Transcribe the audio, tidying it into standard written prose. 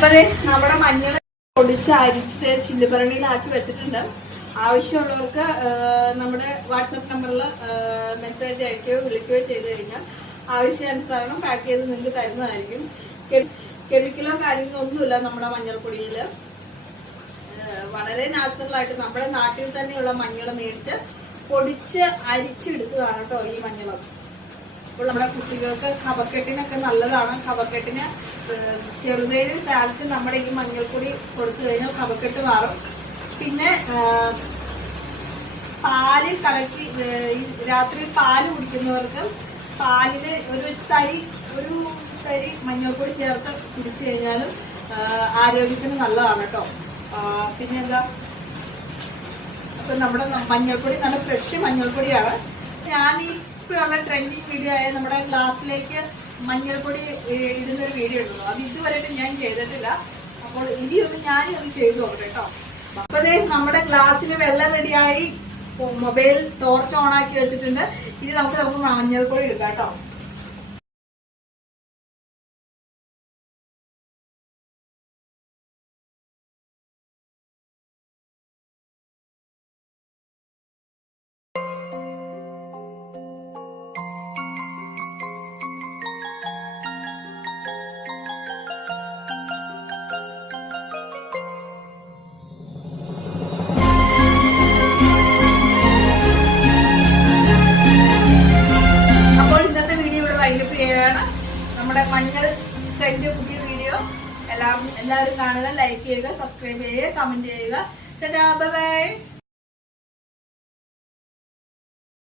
അപ്പൊ അതെ നമ്മുടെ മഞ്ഞൾ പൊടിച്ച് അരിച്ച് ചില്ലുപരണിയിലാക്കി വെച്ചിട്ടുണ്ട്. ആവശ്യമുള്ളവർക്ക് നമ്മുടെ വാട്സാപ്പ് നമ്പറിൽ മെസ്സേജ് അയക്കുകയോ വിളിക്കുകയോ ചെയ്ത് കഴിഞ്ഞാൽ ആവശ്യാനുസരണം പാക്ക് ചെയ്ത് നിങ്ങൾക്ക് തരുന്നതായിരിക്കും. കെമിക്കലോ കാര്യങ്ങളോ ഒന്നുമില്ല നമ്മുടെ മഞ്ഞൾപ്പൊടിയിൽ. വളരെ നാച്ചുറലായിട്ട് നമ്മുടെ നാട്ടിൽ തന്നെയുള്ള മഞ്ഞൾ മേടിച്ച് പൊടിച്ച് അരിച്ചെടുത്തതാണ് കേട്ടോ ഈ മഞ്ഞൾ. അപ്പോൾ നമ്മുടെ കുട്ടികൾക്ക് കഫക്കെട്ടിനൊക്കെ നല്ലതാണ്. കഫക്കെട്ടിന് ചെറുതേരിൽ താളിച്ച് നമ്മുടെ ഈ മഞ്ഞൾപ്പൊടി കൊടുത്തു കഴിഞ്ഞാൽ കഫക്കെട്ട് മാറും. പിന്നെ പാലിൽ കലക്കി രാത്രി പാല് കുടിക്കുന്നവർക്ക് പാലിന് ഒരു തരി മഞ്ഞൾപ്പൊടി ചേർത്ത് കുടിച്ചു കഴിഞ്ഞാലും ആരോഗ്യത്തിന് നല്ലതാണ് കേട്ടോ. പിന്നെ എന്താ, അപ്പൊ നമ്മുടെ മഞ്ഞൾപ്പൊടി നല്ല ഫ്രഷ് മഞ്ഞൾപ്പൊടിയാണ്. ഞാൻ ഇപ്പോഴുള്ള ട്രെൻഡിങ് വീഡിയോ ആയ നമ്മുടെ ഗ്ലാസ്സിലേക്ക് മഞ്ഞൾപ്പൊടി ഇടുന്നൊരു വീഡിയോ ഉണ്ടല്ലോ, അത് ഇതുവരെയായിട്ട് ഞാൻ ചെയ്തിട്ടില്ല. അപ്പോൾ ഇനിയൊന്ന് ഞാനൊന്ന് ചെയ്തു നോക്കട്ടെ കേട്ടോ. അപ്പൊ നമ്മുടെ ഗ്ലാസ്സിൽ വെള്ളം റെഡിയായി, മൊബൈൽ ടോർച്ച് ഓൺ ആക്കി വെച്ചിട്ടുണ്ട്. ഇനി നമുക്ക് മഞ്ഞൾപ്പൊടി എടുക്കാം കേട്ടോ. നമ്മുടെ മഞ്ഞൾ ട്രെൻഡ് പുതിയ വീഡിയോ എല്ലാവരും കാണുക, ലൈക്ക് ചെയ്യുക, സബ്സ്ക്രൈബ് ചെയ്യുക, കമന്റ് ചെയ്യുക. Bye bye.